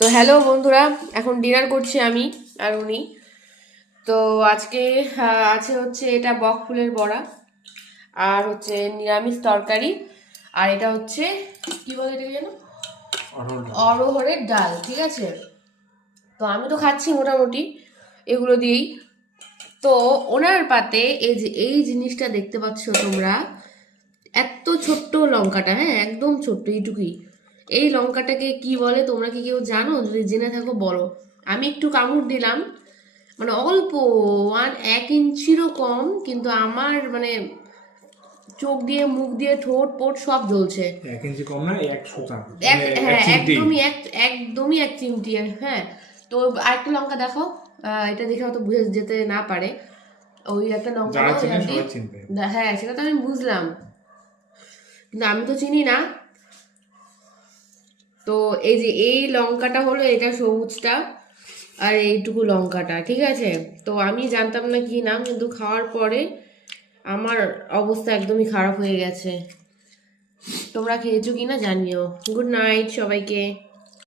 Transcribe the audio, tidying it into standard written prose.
তো হ্যালো বন্ধুরা, এখন ডিনার করছি আমি আর উনি। তো আজকে আছে হচ্ছে এটা বক ফুলের বড়া, আর হচ্ছে নিরামিষ তরকারি, আর এটা হচ্ছে কি বলে এটাকে যেন, অরহরের ডাল। ঠিক আছে, তো আমি তো খাচ্ছি মোটামুটি এগুলো দিয়েই। তো ওনার পাতে এই জিনিসটা দেখতে পাচ্ছ তোমরা, এত ছোট্ট লঙ্কাটা, হ্যাঁ একদম ছোট্ট এইটুকুই। এই লঙ্কাটাকে কি বলে তোমরা কি কেউ জানো? যদি জেনে থাকো বলো। আমি একটু কামড় দিলাম, মানে অল্প, আর 1 ইঞ্চিরও কম, কিন্তু আমার মানে চোখ দিয়ে মুখ দিয়ে ঠোঁট পোট সব জ্বলছে। 1 ইঞ্চি কম না, 1 সুতা হ্যাঁ 1 চিমটি। একদমই 1 চিমটি। হ্যাঁ, তো আরেকটা লঙ্কা দেখো, এটা দেখে হয়তো বুঝে যেতে না পারে। ওই একটা লঙ্কা যারা দাও চিনে আর কি। সবাই চিনবে। হ্যাঁ সেটা তো আমি বুঝলাম, কিন্তু আমি তো চিনি না। তো এই যে এই লঙ্কাটা হলো, এটা সবুজটা, আর এইটুকু লঙ্কাটা, ঠিক আছে। তো আমি জানতাম না কি নাম, কিন্তু খাওয়ার পরে আমার অবস্থা একদমই খারাপ হয়ে গেছে। তোমরা খেয়েছো কিনা জানিও। গুড নাইট সবাইকে।